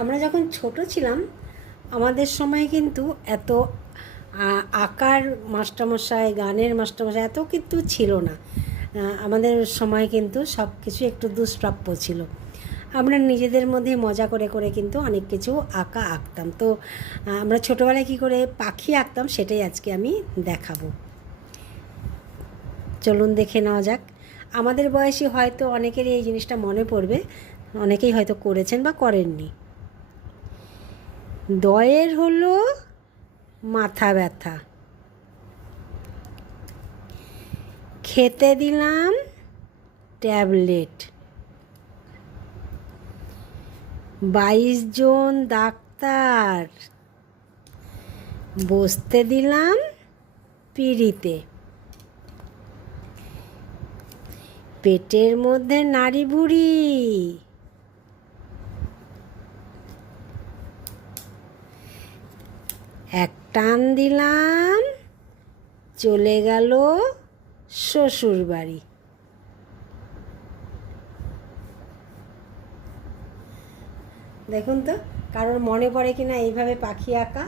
আমরা যখন ছোট ছিলাম আমাদের সময় কিন্তু এত আঁকার মাস্টারমশাই, গানের মাস্টারমশাই এত কিন্তু ছিল না। আমাদের সময় কিন্তু সব কিছু একটু দুষ্প্রাপ্য ছিল। আমরা নিজেদের মধ্যে মজা করে করে কিন্তু অনেক কিছু আঁকতাম। তো আমরা ছোটোবেলায় কী করে পাখি আঁকতাম সেটাই আজকে আমি দেখাবো। চলুন দেখে নেওয়া যাক। আমাদের বয়সী হয়তো অনেকেরই এই জিনিসটা মনে পড়বে, অনেকেই হয়তো করেছেন বা করেননি। দয়ের হলো মাথা ব্যথা, খেতে দিলাম ট্যাবলেট, 22 জন ডাক্তার, বসতে দিলাম পিঁড়িতে, পেটের মধ্যে নাড়ি ভুড়ি, এক টান দিলাম চলে গেল শ্বশুর বাড়ি। দেখুন তো কারোর মনে পড়ে কিনা এইভাবে পাখি আঁকা।